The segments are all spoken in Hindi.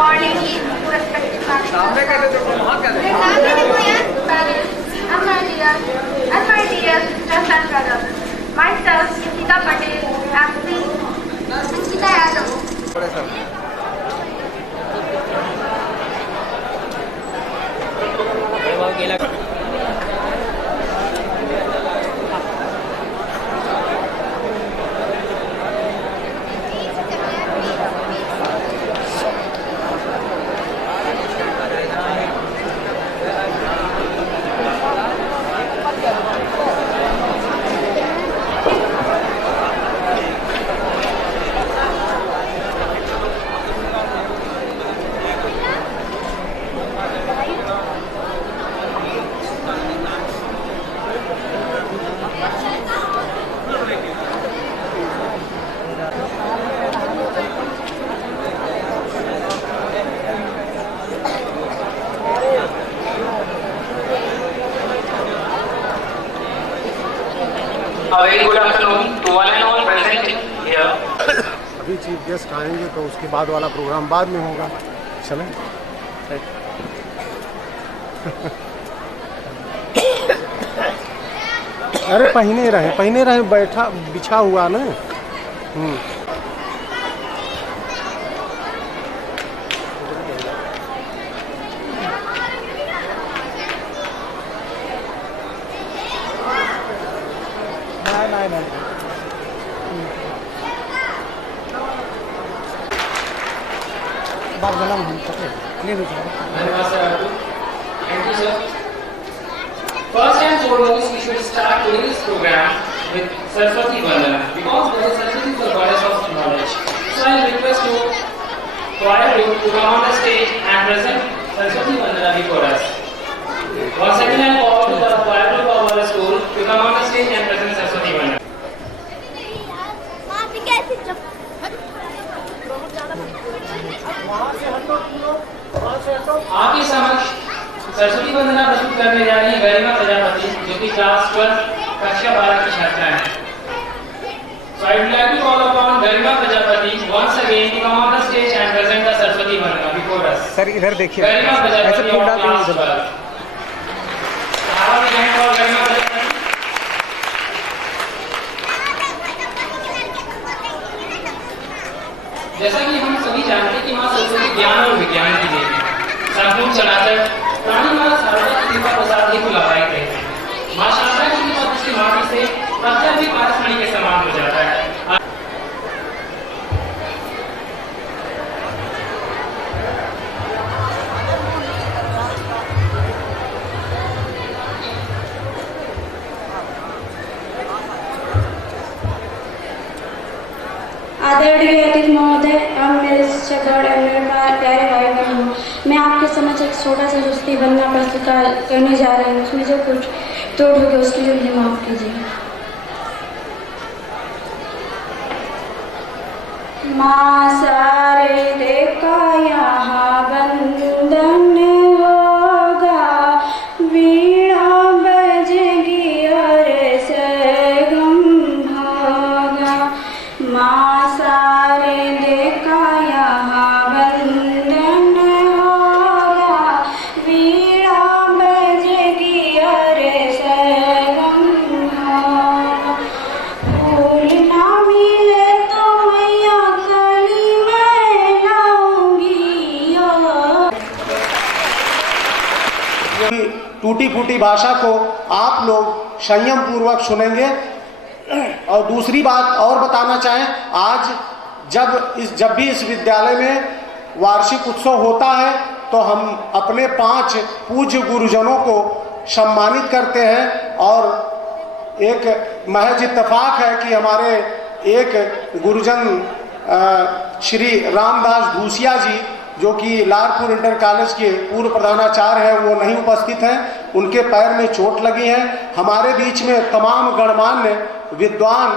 morning to respected parents and my dear sisters and brothers. Myself, Nikita Patel, am pleased. Nikita Yadav. A very good afternoon to one and all present here. अभी चीफ गेस्ट आएंगे तो उसके बाद वाला प्रोग्राम बाद में होगा। चलें। अरे पहने रहे बैठा बिछा हुआ ना। नहीं बात बना हम ले Thank you, sir. First and foremost, we should start today's program with Saraswati Vandana because Saraswati is the goddess of knowledge. So I request you, choir group, to come on the stage and present Saraswati Vandana before us. Once again, I call to the choir group of our school to come on the stage and present Saraswati Vandana. आपके समक्ष सरस्वती वंदना प्रस्तुत करने जा रही है गरिमा प्रजापति जो कि क्लास 12 कक्षा 12 की छात्रा है। So I would like to call upon Garima Prajapati once again to come on the stage and present the Saraswati Vandana before us. Sir इधर देखिए। Garima Prajapati of class 12. Garima Prajapati. जैसा कि हम सभी जानते हैं कि मां सरस्वती ज्ञान और विज्ञान की देवी है। संपूर्ण चराचर प्राणी मां शारदा की कृपा प्रसाद ही को लाभायक रहते हैं। मां शारदा की कृपा दृष्टि माटी से पत्थर भी पारसमणि के समान हो जाता है। आदरणीय अतिथि महोदय एवं मेरे शिक्षक और मेरे प्यारे भाई बहनों, मैं आपके समक्ष एक छोटा सा सरस्वती वंदना प्रस्तुत करने जा रही हूँ। उसमें जो कुछ त्रुटि होगी उसके लिए मुझे माफ कीजिए। माँ सारे देखा यहाँ बंदन होगा, वीणा बजेगी और सरगम होगा। माँ सारे देखा यहाँ बंदन होगा, वीणा बजेगी और सरगम होगा। फूल ना मिले तो मैया कली मैं लाऊंगी। टूटी फूटी भाषा को आप लोग संयम पूर्वक सुनेंगे। और दूसरी बात और बताना चाहें, आज जब भी इस विद्यालय में वार्षिक उत्सव होता है तो हम अपने 5 पूज्य गुरुजनों को सम्मानित करते हैं। और एक महज इत्तेफाक है कि हमारे एक गुरुजन श्री रामदास भूसिया जी जो कि लारपुर इंटर कॉलेज के पूर्व प्रधानाचार्य हैं, वो नहीं उपस्थित हैं। उनके पैर में चोट लगी है। हमारे बीच में तमाम गणमान्य विद्वान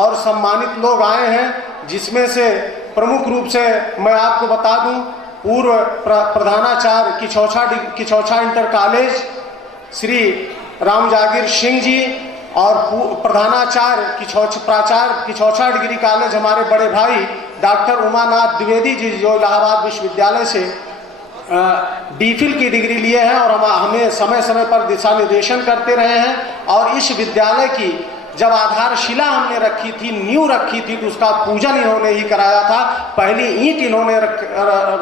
और सम्मानित लोग आए हैं, जिसमें से प्रमुख रूप से मैं आपको बता दूं, पूर्व प्रधानाचार्य किछौछा इंटर कॉलेज श्री राम जागीर सिंह जी, और प्रधानाचार्य प्राचार्य किछौछा डिग्री कॉलेज हमारे बड़े भाई डॉक्टर उमानाथ द्विवेदी जी, जो इलाहाबाद विश्वविद्यालय से डीफिल की डिग्री लिए हैं और हमें समय समय पर दिशा निर्देशन करते रहे हैं। और इस विद्यालय की जब आधारशिला हमने रखी थी, नींव रखी थी, तो उसका पूजन इन्होंने ही कराया था। पहली ईंट इन्होंने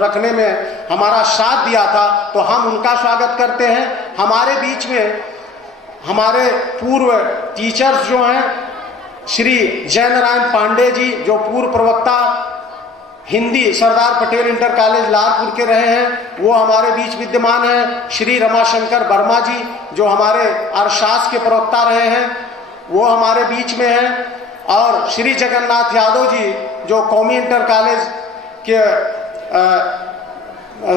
रखने में हमारा साथ दिया था, तो हम उनका स्वागत करते हैं। हमारे बीच में हमारे पूर्व टीचर्स जो हैं, श्री जय नारायण पांडे जी, जो पूर्व प्रवक्ता हिंदी सरदार पटेल इंटर कॉलेज लालपुर के रहे हैं, वो हमारे बीच विद्यमान हैं। श्री रमाशंकर वर्मा जी, जो हमारे अर्थशास्त्र के प्रवक्ता रहे हैं, वो हमारे बीच में हैं। और श्री जगन्नाथ यादव जी, जो कौमी इंटर कॉलेज के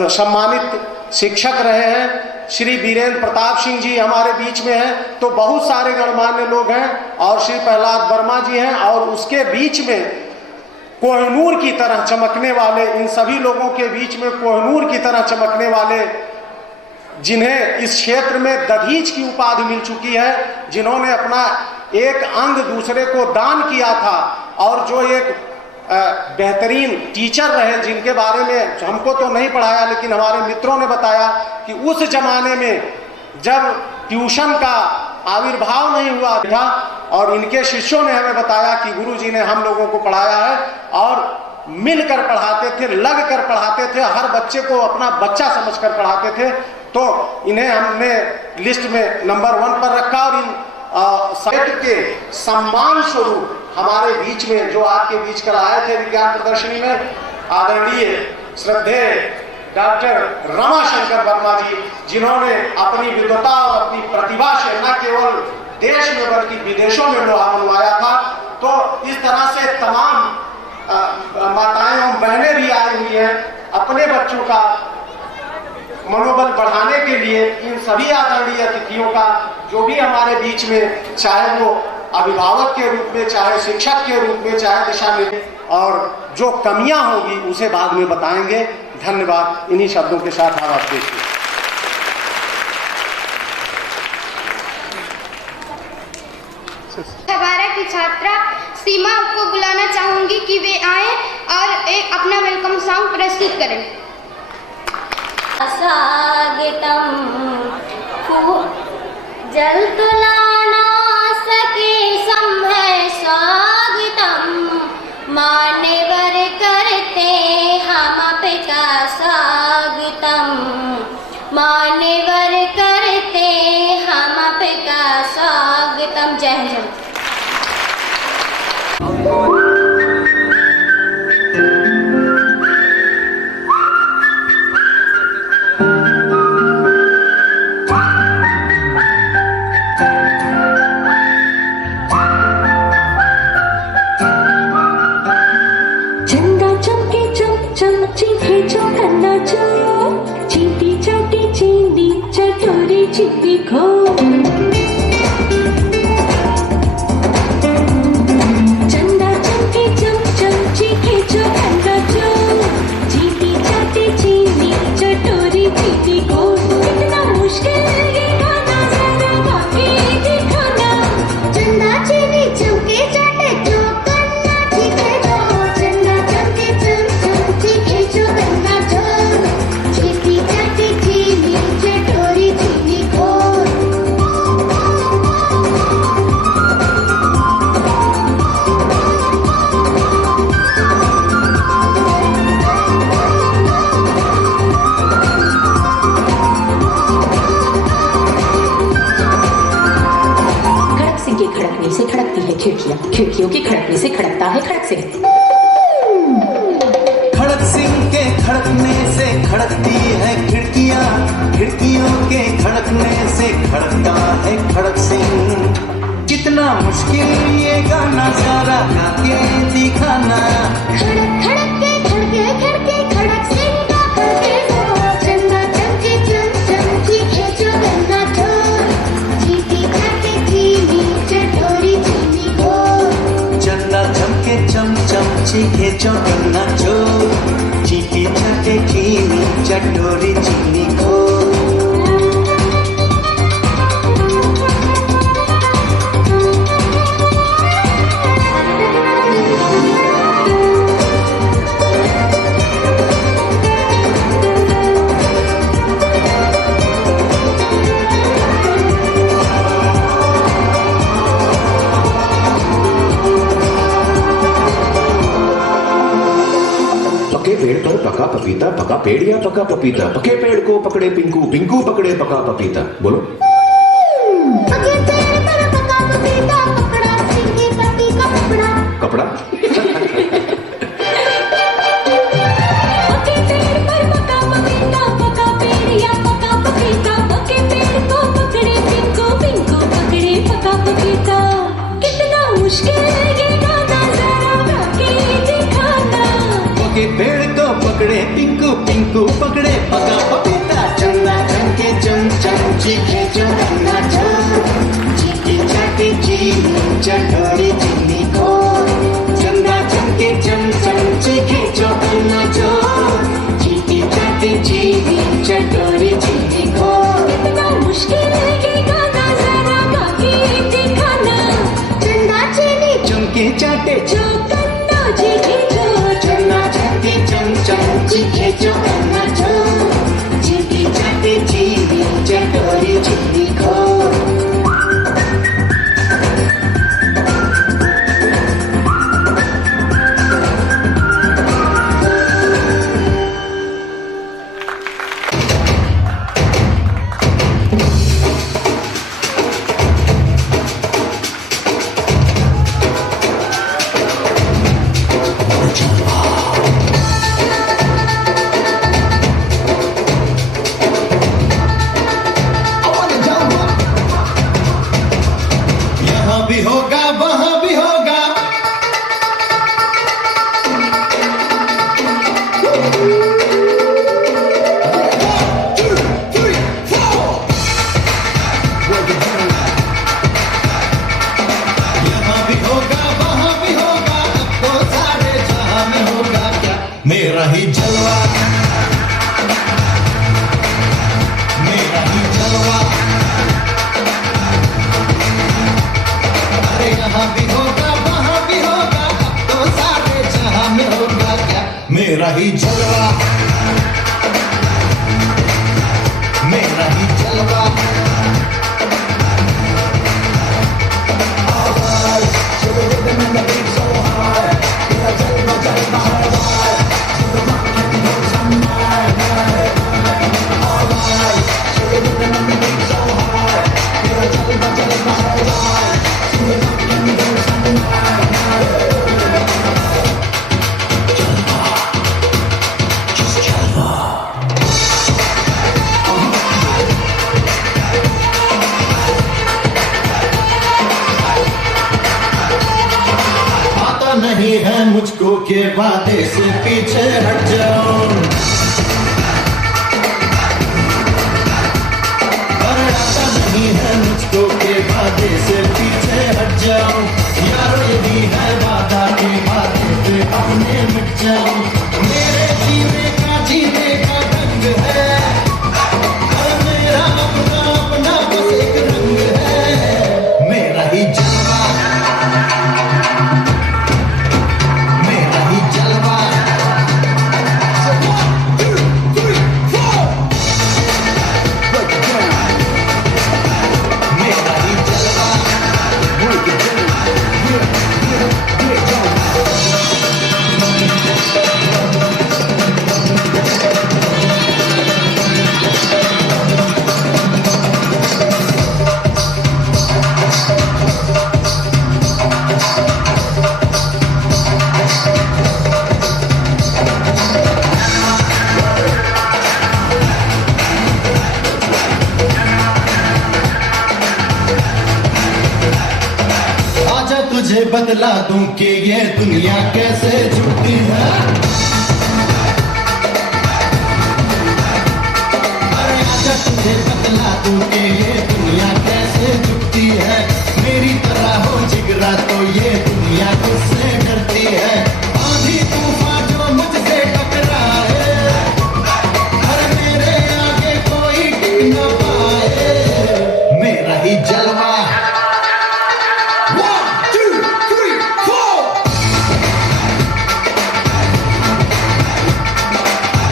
सम्मानित शिक्षक रहे हैं। श्री वीरेंद्र प्रताप सिंह जी हमारे बीच में हैं। तो बहुत सारे गणमान्य लोग हैं और श्री प्रहलाद वर्मा जी हैं। और उसके बीच में कोहिनूर की तरह चमकने वाले, इन सभी लोगों के बीच में कोहिनूर की तरह चमकने वाले, जिन्हें इस क्षेत्र में दधीच की उपाधि मिल चुकी है, जिन्होंने अपना एक अंग दूसरे को दान किया था, और जो एक बेहतरीन टीचर रहे, जिनके बारे में हमको तो नहीं पढ़ाया लेकिन हमारे मित्रों ने बताया कि उस जमाने में जब ट्यूशन का आविर्भाव नहीं हुआ था, और इनके शिष्यों ने हमें बताया कि गुरुजी ने हम लोगों को पढ़ाया है, और मिलकर पढ़ाते थे, लग कर पढ़ाते थे, हर बच्चे को अपना बच्चा समझकर पढ़ाते थे। तो इन्हें हमने लिस्ट में नंबर 1 पर रखा। और इन साहित्य के सम्मान स्वरूप हमारे बीच में जो आपके बीच कर आए थे विज्ञान प्रदर्शनी में, आदरणीय श्रद्धेय डॉक्टर रमाशंकर वर्मा जी, जिन्होंने अपनी विद्वता और अपनी प्रतिभा से न केवल देश में बल्कि विदेशों में लोहा मनवाया था। तो इस तरह से तमाम माताएं एवं बहनें भी आई हुई हैं अपने बच्चों का मनोबल बढ़ाने के लिए। इन सभी आदरणीय अतिथियों का, जो भी हमारे बीच में, चाहे वो अभिभावक के रूप में, चाहे शिक्षक के रूप में, चाहे दिशा निर्देश, और जो कमियां होगी उसे बाद में बताएंगे। धन्यवाद। इन्हीं शब्दों के साथ आप देखिए। बारह की छात्रा सीमा को बुलाना चाहूंगी कि वे आए और एक अपना वेलकम सॉन्ग प्रस्तुत करें। स्वागतम जल तुलाना सके संभय स्वागतम मान्यवर करते हम आपका स्वागतम मान्यवर करते हम आपका स्वागतम। जय हिंद। खिड़कियों के खड़कने से खड़कता है खड़क से। खड़क सिंह के खड़कने से खड़कती है खिड़कियां, खिड़कियों के खड़कने से खड़कता है खड़क सिंह। कितना मुश्किल ये गाना सारा गा के दिखाना। खड़क खड़क के खड़के खड़के खड़क सिंह का खड़के दो चंदा चमके चम चमकी खींचो गन्ना चोर चीटी चाटे चीनी चटोरी चीनी को। चंदा चमके चम चमची खींचो गन्ना चोर चीटी चाटे चीनी चटोरी चीनी को। पपीता, पका पेड़ या पका पपीता, पके पेड़ को पकड़े पिंकू, पिंकू पकड़े पका पपीता। बोलो। पके पेड़ पर पका पपीता, पकड़ा पिंकी पति का कपड़ा। कपड़ा। पके पेड़ पर पका पपीता, पका पेड़ या पका पपीता, पके पेड़ को पकड़े पिंकू, पिंकू पकड़े पका पपीता। कितना मुश्किल ये गाना जरा गा के दिखाना। पके पेड़ को पकड़े पिंकू, पिंकू पकड़े पका पपीता। चंदा चमके चम चम चीखे जो गन्ना जो, चीटी चाटी चीनी चटोरी चीनी को। चंदा चमके चम चम चीखे जो गन्ना जो, चीटी चाटी चीनी चटोरी चीनी को। कितना मुश्किल ये गाना जरा गा के दिखाना। चंदा चीनी चमके चाटे जो गन्ना चीखे जो, चंदा चमके चम चम चीखे जो गन्ना जो, चीटी चाटी चीनी चटोरी चीनी को। यहाँ भी होगा वहाँ भी होगा, यहाँ भी होगा वहाँ भी होगा, अब तो सारे जहाँ में होगा क्या मेरा ही जलवा, मेरा ही जलवा। अरे यहाँ भी होगा वहाँ भी होगा, अब तो सारे जहाँ में होगा क्या मेरा ही जलवा, मेरा ही जलवा। आता नहीं है मुझको के वादे से पीछे हट जाओ, अरे आता नहीं है मुझको के वादे से पीछे हट जाओ। यारो यही है वादा के वादे पे अपने मिट जाओ। मेरे जीने का ढंग है, और मेरा अपना अपना बस एक रंग है। मेरा ही जलवा, मेरा ही जलवा। मेरा ही जलवा। आजा तुझे बतला दूं कि ये दुनिया कैसे झूठी है। अरे आजा तुझे बतला दूं कि ये दुनिया कैसे झूठी है। मेरी तरह हो जिगरा तो ये दुनिया किससे डरती है। आंधी तूफान जो मुझसे टकराए, अरे मेरे आगे कोई टिक न पाए। मेरा ही जलवा।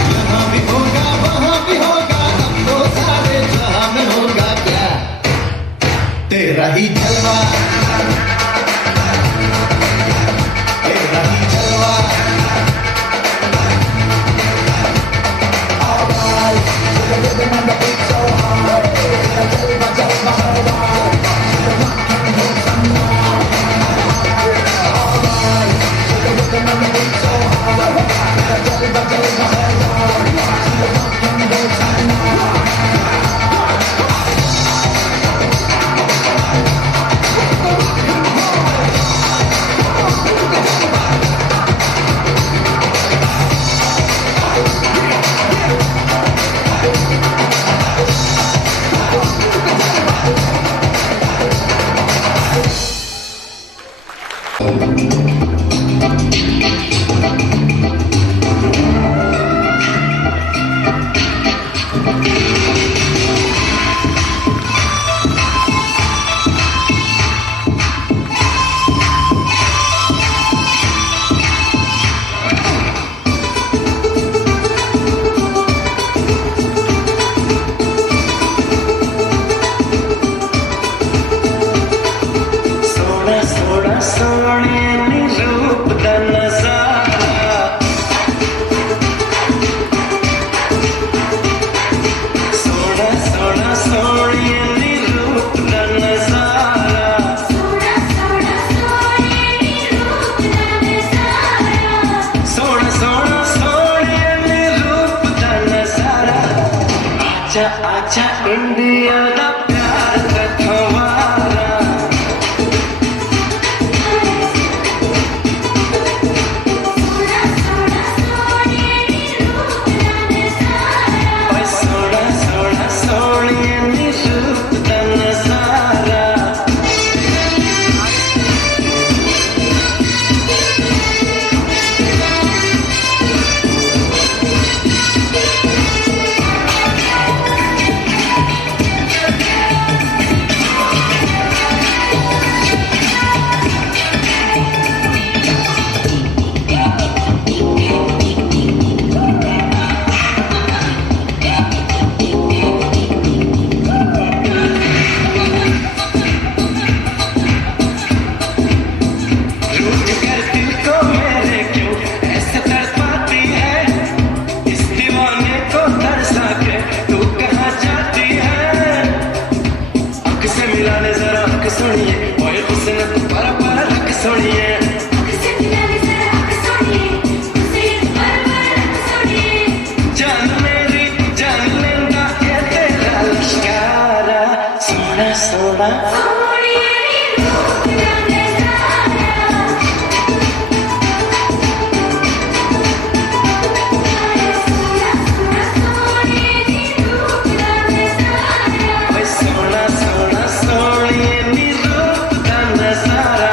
यहाँ भी होगा वहाँ भी होगा, अब तो सारे जहाँ में होगा क्या तेरा ही जलवा, तेरा ही जलवा। आजा आजा इंडिया दा प्यार कथवारा सोना सोना सोनिए नी रूप दा नजारा सुनिए ओए हुस्न तुम्हारा परख सुनिए जान मेरी जान लेंदा ये तेरा लश्कारा सोना सोना सोना सोना सोनिए नी रूप दा नजारा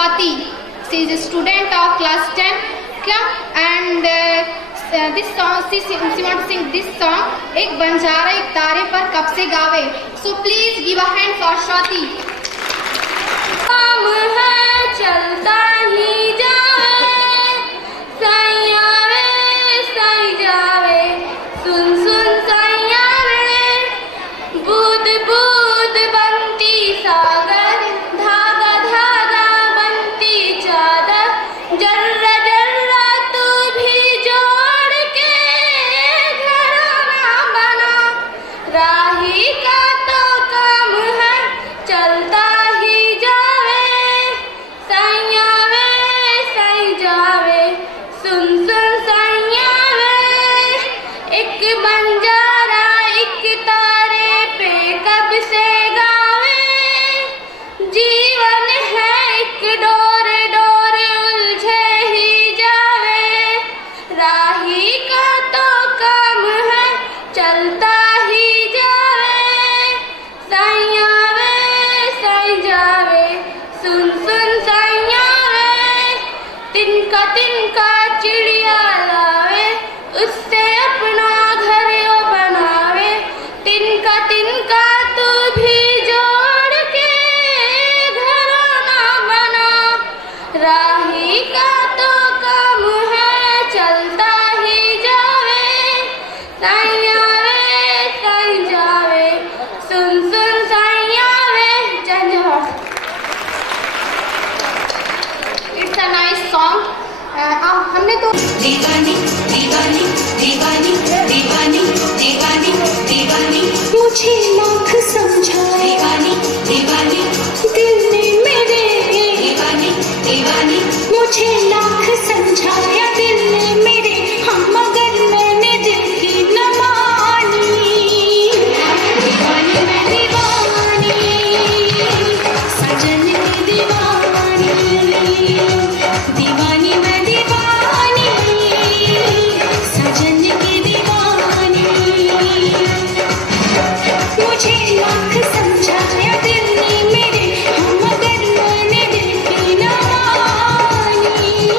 Swati. She is a student of class 10. And this song, she wants to sing this song. एक बंजारा एक तारे पर कब से गावे. So please give a hand for Swati. काम है चलता ही जावे, साइया रे साई जावे, सुन सुन साइया रे, बूंद बूंद बनती सागर, धागा धागा बनती चादर, जर्रा जर्रा तू भी जोड़ के घराना बना, राही का तो काम है चलता ही जावे, साइया वे साई जावे, सुन सुन साइया वे, एक बंजारा एक तारे पे कब से गावे, जीवन है एक डोर डोर उलझे ही जावे, राही का तो काम है चलता ही जावे, साइया वे साई जावे, सुन सुन साइया वे, तिनका चिड़िया लावे, उससे अपना घर ओ बनावे, तिनका तू भी जोड़ के घराना बना, राही का तो काम है चलता ही जावे, साइया वे साई जावे, सुन सुन साइया वे. धन्यवाद. It's a nice song. हमने तो दीवानी दीवानी दीवानी दीवानी दीवानी दीवानी मुझे लाख समझा दीवानी दीवानी दिल ने मेरे दीवानी दीवानी मुझे लाख समझाया दिल ने मेरे हम मगर मैंने दिल की न मानी दीवानी मैं दीवानी सजन की दीवानी दीवानी मैं दीवानी सजन की दीवानी मुझे लाख समझाया दिल ने मेरे हम मगर मैंने दिल की न मानी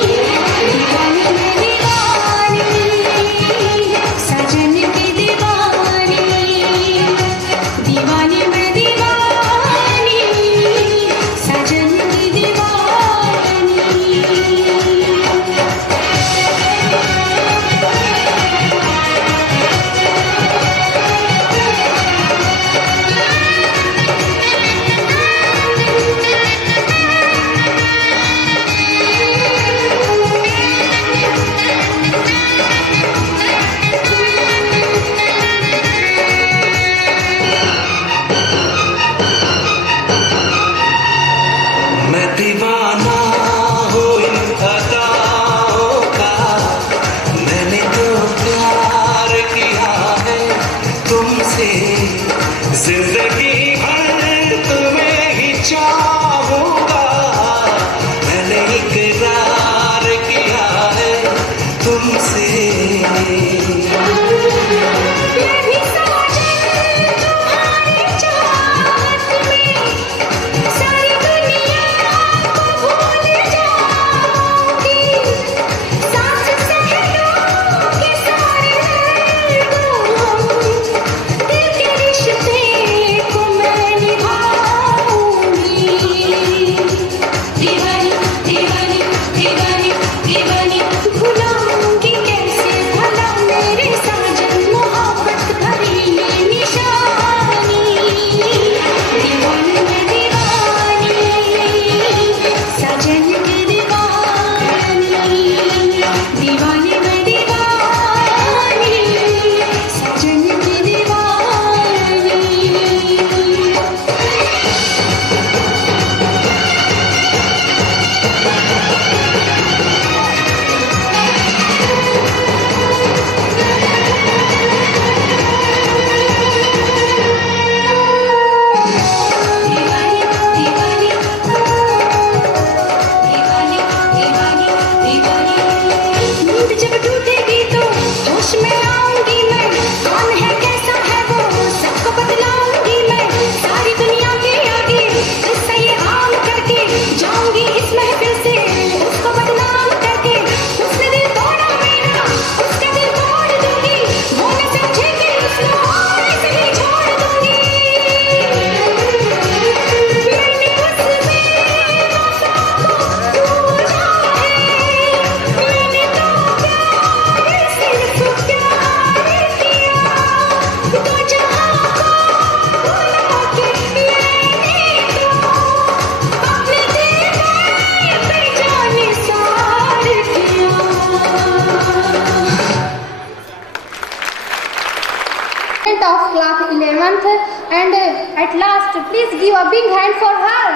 student of class 11th, and at last, please give a big hand for her.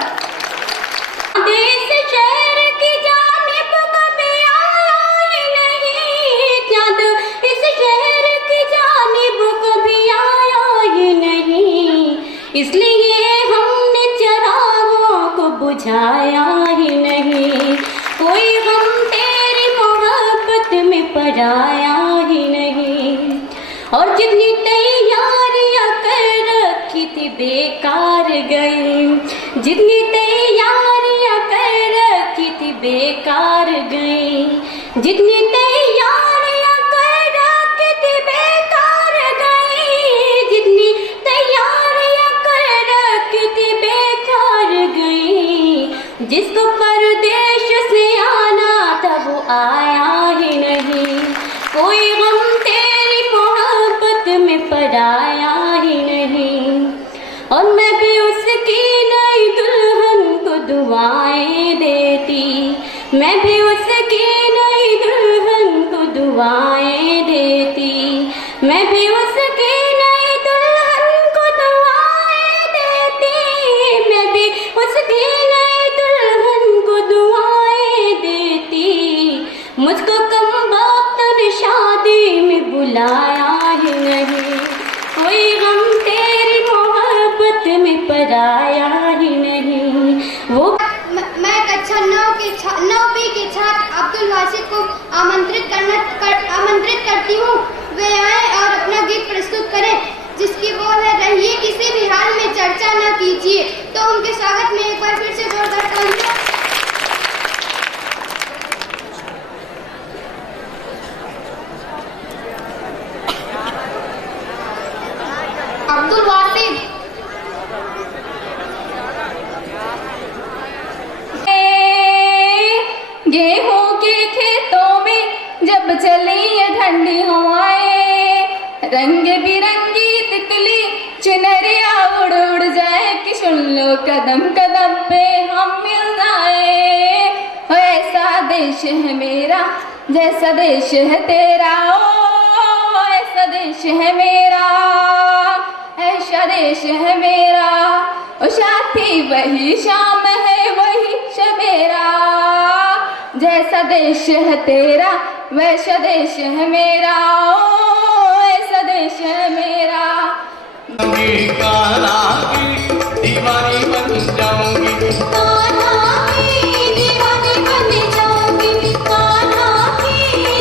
देश शहर की जानिब कभी आया ही नहीं, चाँद इस शहर की जानिब कभी आया ही नहीं, इसलिए हमने चिरागों को बुझाया ही नहीं, कोई गम तेरी मोहब्बत में पड़ाया ही नहीं, और जितनी तैयारियां कर रखी थी बेकार गई, जितनी तैयारियां कर रखी थी बेकार गई, जितनी तैयारियां कर रखी थी बेकार गई, जितनी तैयारियां कर रखी थी बेकार गई, जिसको परदेश से आना था वो आया ही नहीं, कोई गम तेरी मोहब्बत में पड़ाया ही नहीं, और मैं भी उसकी नई दुल्हन को दुआएं देती, मैं भी उसकी नई दुल्हन को दुआएं देती, मैं भी उसकी नई दुल्हन को दुआएं देती, मैं भी उसकी नई दुल्हन को दुआएं देती, मुझको कम वक्त ने शादी में बुलाया ही नहीं, कोई गम तेरी मोहब्बत में पड़ाया ही नहीं, वो मैं कक्षा 9B के छात्र अब्दुल वासिद को आमंत्रित करती हूँ, वे आए और अपना गीत प्रस्तुत करें, जिसकी बोल है रहिए किसी भी हाल में चर्चा न कीजिए। तो उनके स्वागत में एक बार फिर से जोरदार तालियां। अब्दुल वासिद। गेहूं के खेतों में जब चली ये ठंडी हवाएं, रंग बिरंगी तितली चुनरिया उड़ उड़ जाए कि सुन लो कदम कदम पे हम मिल जाए, ऐसा देश है मेरा जैसा देश है तेरा, ओ ऐसा देश है मेरा, ऐसा देश है मेरा, ओ साथी वही शाम है वही सवेरा, जैसा देश है तेरा वैसा देश है मेरा, ओ ऐसा देश है मेरा। कान्हा की दीवानी बन जाऊंगी, कान्हा की दीवानी बन जाऊंगी, कान्हा की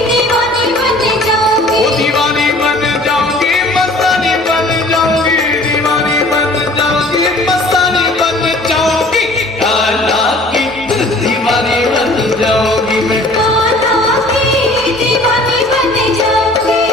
दीवानी बन जाऊंगी, वो दीवानी बन जाऊंगी, मस्तानी बन जाऊंगी, दीवानी बन जाऊंगी, मस्तानी बन जाऊंगी, कान्हा की दीवानी बन जाऊंगी मैं, कान्हा की दीवानी बन जाऊंगी।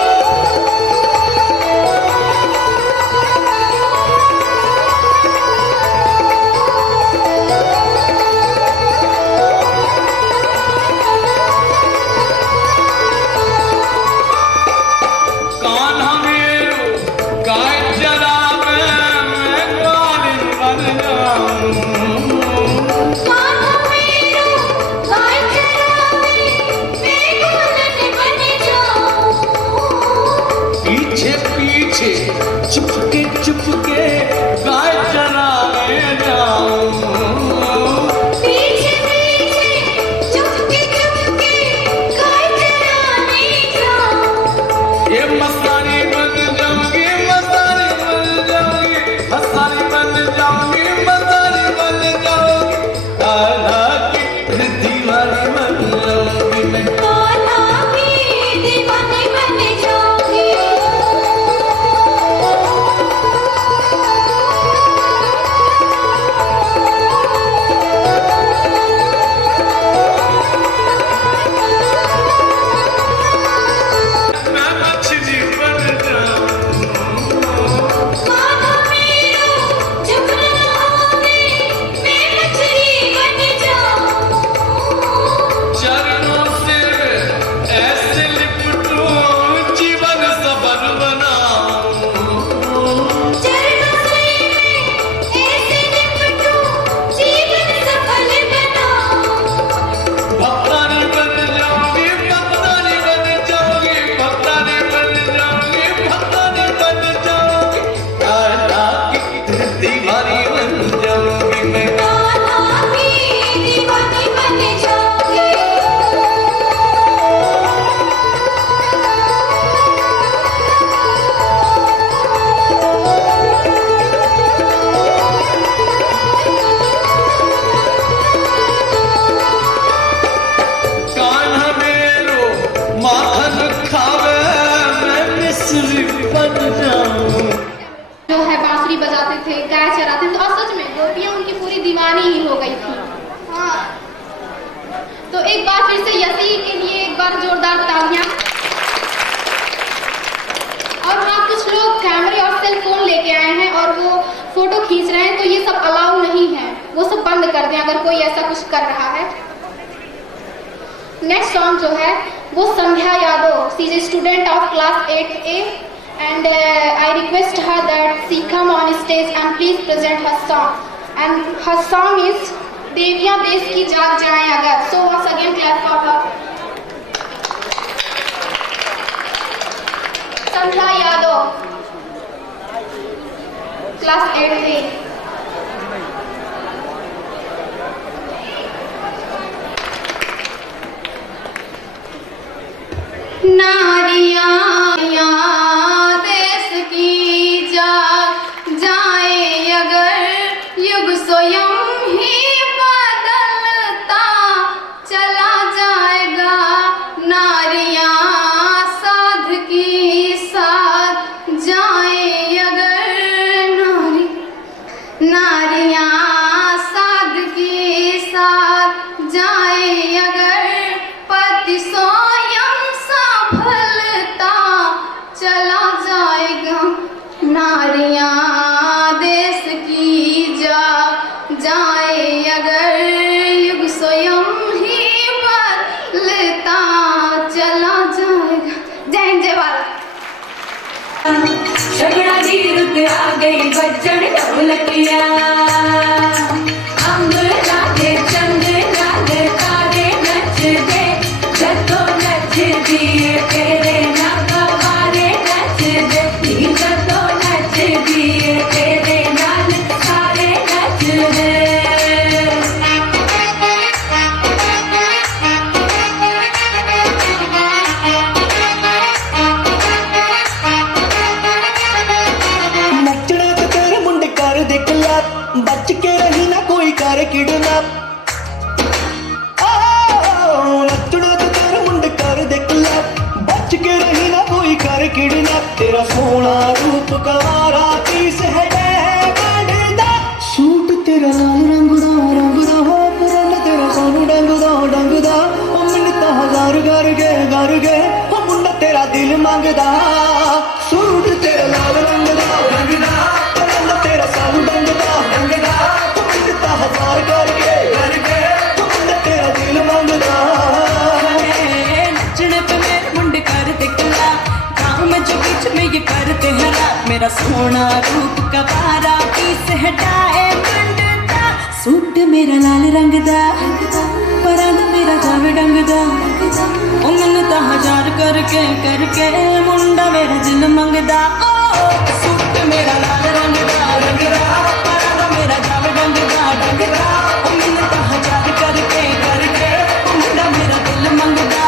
जो है बांसुरी बजाते थे, गाय चराते थे, और सच में गोपियां उनकी पूरी दीवानी ही हो गई थी। हाँ, तो एक बार फिर से यसी के लिए एक बार जोरदार तालियां। और हाँ, कुछ लोग कैमरे और सेल फोन लेके आए हैं और वो फोटो खींच रहे हैं, तो ये सब अलाउ नहीं है, वो सब बंद कर दें अगर कोई ऐसा कुछ कर रहा है। नेक्स्ट सॉन्ग जो है वो Sandhya Yadav, she is student of class 8A and I request her that she come on stage and please present her song, and her song is देवियां देश की जाग जाएं अगर। So once again clap for her. Sandhya Yadav, class 8A। नारियां देश की जाग जाए अगर, युग स्वयं ही बदलता चला जाएगा। नारियां साध की साथ जाए अगर, नारियां साध की साथ जाए अगर, पति स्वयं संभलता चला जाएगा। नारियां देश की जाग जाए अगर, युग स्वयं ही बदलता चला जाएगा। जय हिंद, जय भारत। झगड़ा की रुत आ गई बजन ढोलकिया, अंग लागे चंद लागे तारे नच दे, जतो नच दिए तेरे नागवारे नच दे, जतो नच दिए तेरे नाल सारे नच दे। नचना तो तेरे मुंडे कर दे क्लैप, बच के रही ना कोई कर किडनैप। नचना तो तेरे मुंडे कर दे क्लैप, बच के रही ना कोई कर किडनैप। तेरा सोना रूप कवारा पीस है बढ़दा, सूट तेरा लाल रंगदा हो पुराना तेरा सोनू डंगदा। ओ मिन्नता हजार कर गए ओ मुंडा तेरा दिल मंगदा, सूट तेरा लाल रंगदा पुराना तेरा सोनू डंगदा। ओ मिन्नता हजार कर गए ओ मुंडा तेरा दिल मंगदा। नचने पे मेरे मुंडे कर दिखला, गाँव में जो बीच में ये करते हैं रात, मेरा सोना रूप का बारा पीस हटाए मंडता, सूट मेरा लाल रंग दा पराना मेरा जावे डंग दा। ओ मिन्नता हजार करके मुंडा मेरा दिल मंगदा। ओ सूट मेरा लाल रंग दा पराना मेरा जावे डंग दा। ओ मिन्नता हजार करके मुंडा मेरा दिल मंगदा।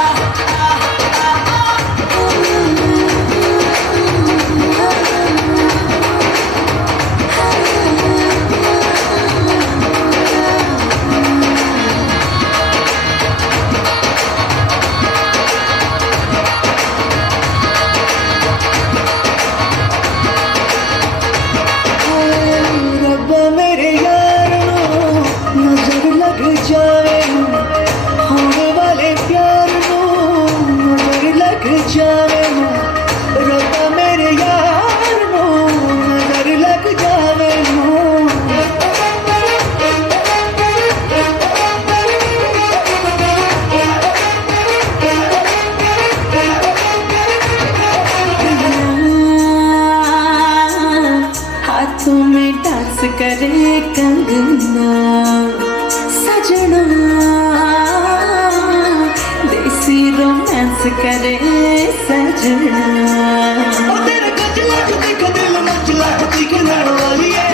रब्बा मेरे यार नजर लग जाए, होने वाले प्यार नजर लग जाए। रब्बा मेरे यार नजर लग जाए। हाथों में डांस करे कंगना, सजना देसी रोमांस करे सजना। ओ तेरे गजला को देख दिल मचला दिखने वाली है,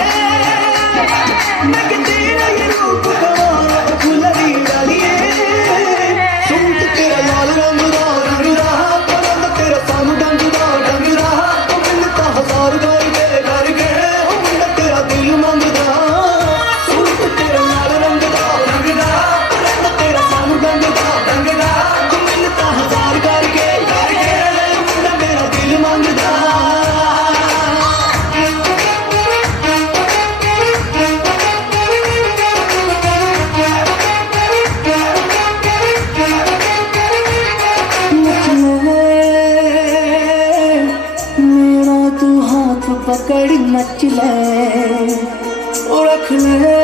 मैं कि तेरा ये रूप कमाल फुलरी डाली है। सूट तेरा लाल रंगदा पराना तेरा सोनू डंगदा। ओ मिन्नता हजार कर गए ओ मुंडा तेरा दिल मंगदा, सूट तेरा पकड़ मच ले, रख ले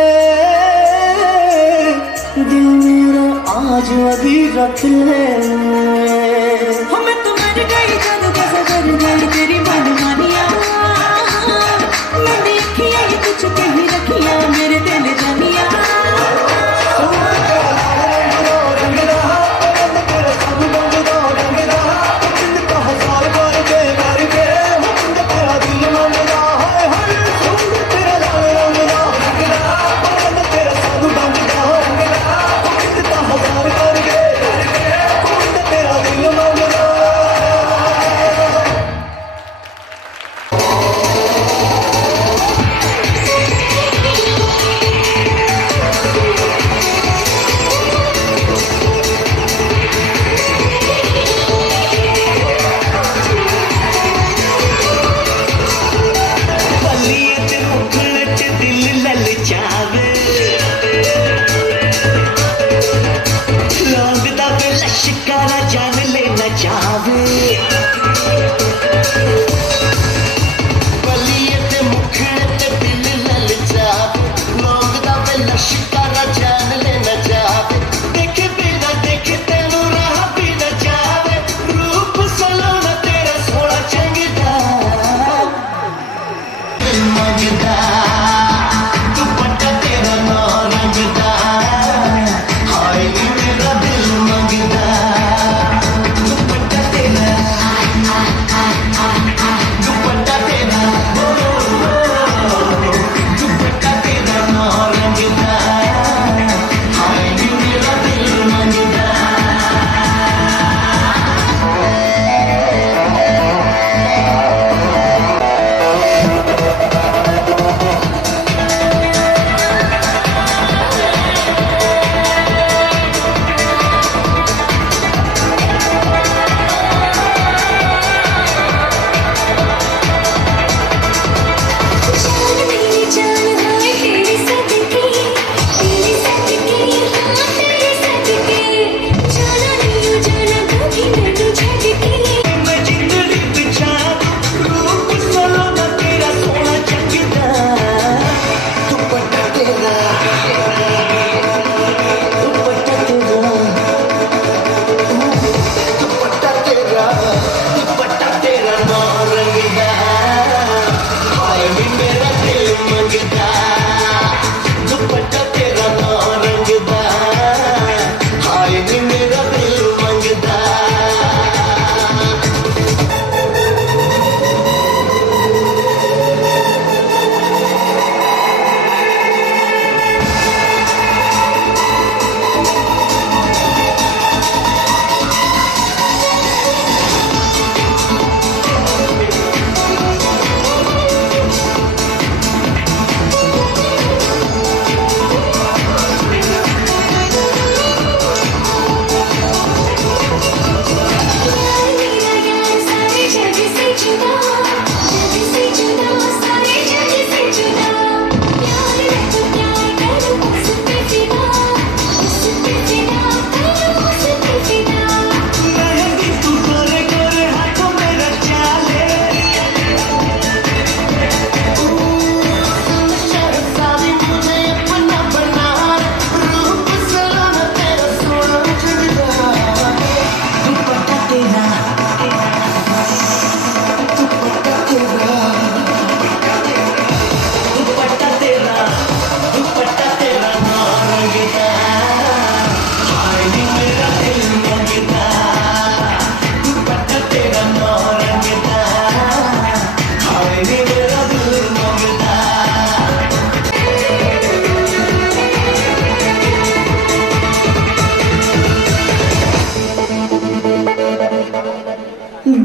दिल मेरा आज अभी रख ले। हमें तो मर गई जानो कैसे कर गई तेरी मनमानियाँ, मैंने किया ये कुछ कहीं रखिया मेरे दिल जानिया।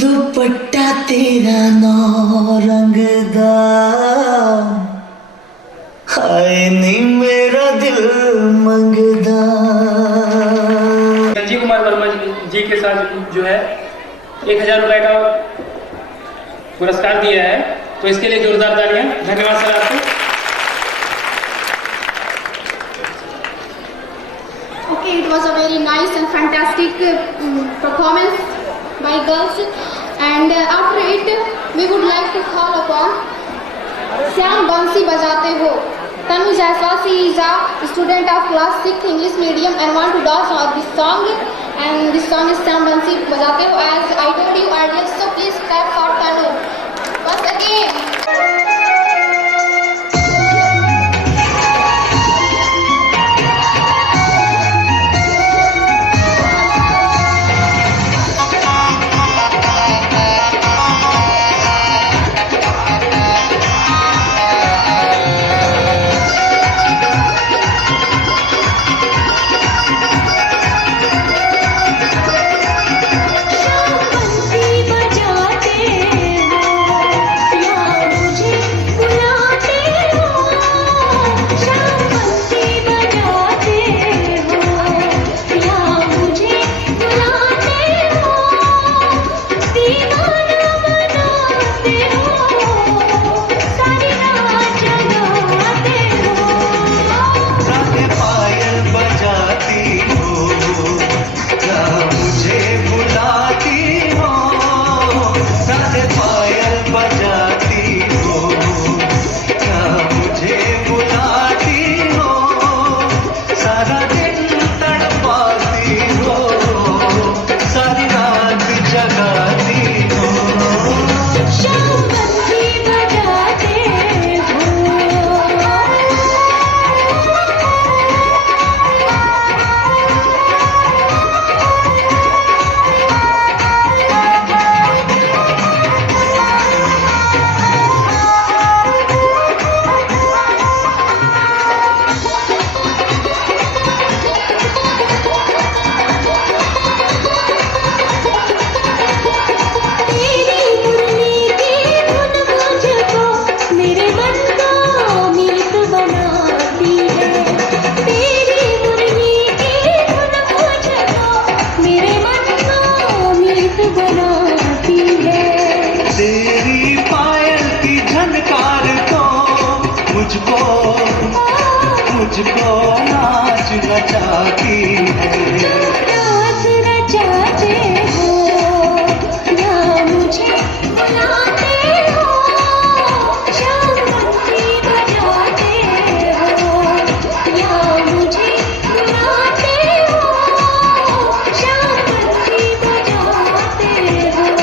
दुपट्टा तेरा नौ रंग दा, हाय नी मेरा दिल मंगदा। संजीव कुमार वर्मा जी के साथ जो है 1000 रुपए का पुरस्कार दिया है, तो इसके लिए जोरदार तालियां। धन्यवाद सर आपको। Okay, it was a very nice and fantastic performance by girls, And after it, we would like to call upon Syam Bansi Bajate Ho. Tanu Jaiswal, she is a student of class 6 English medium and want to dance on this song. And this song is Syam Bansi Bajate Ho, as I told you earlier. So please clap for Tanu. Once again. मुझको नाच नचाती है, नाच नचाते हो या मुझे बुलाते हो, शाम बंसी बजाते हो या मुझे बुलाते हो, शाम बंसी बजाते हो।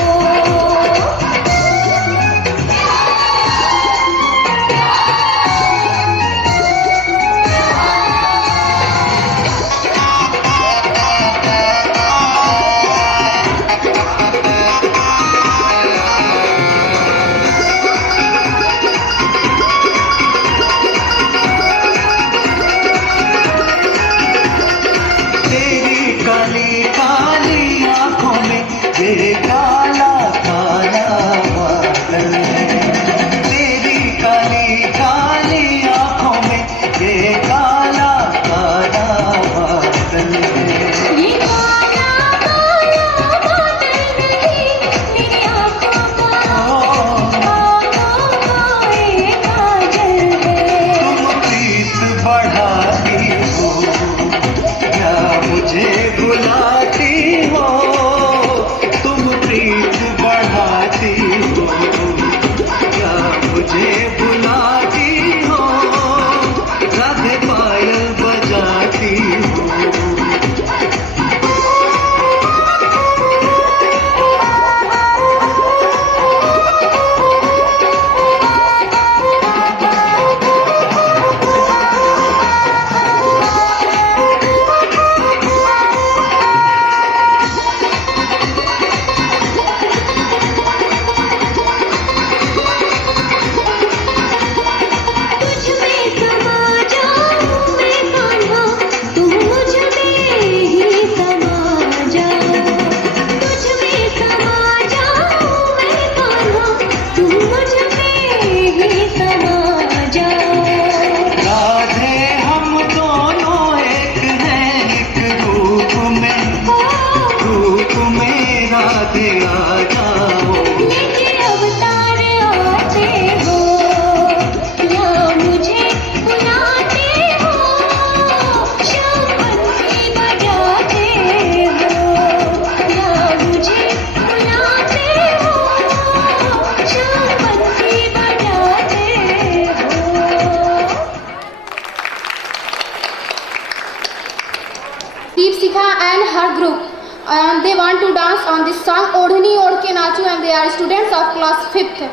they want to dance on this song Odhni Odh Ke Nachu, and they are students of class 5th.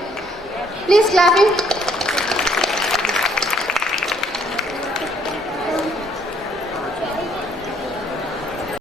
Please clap it.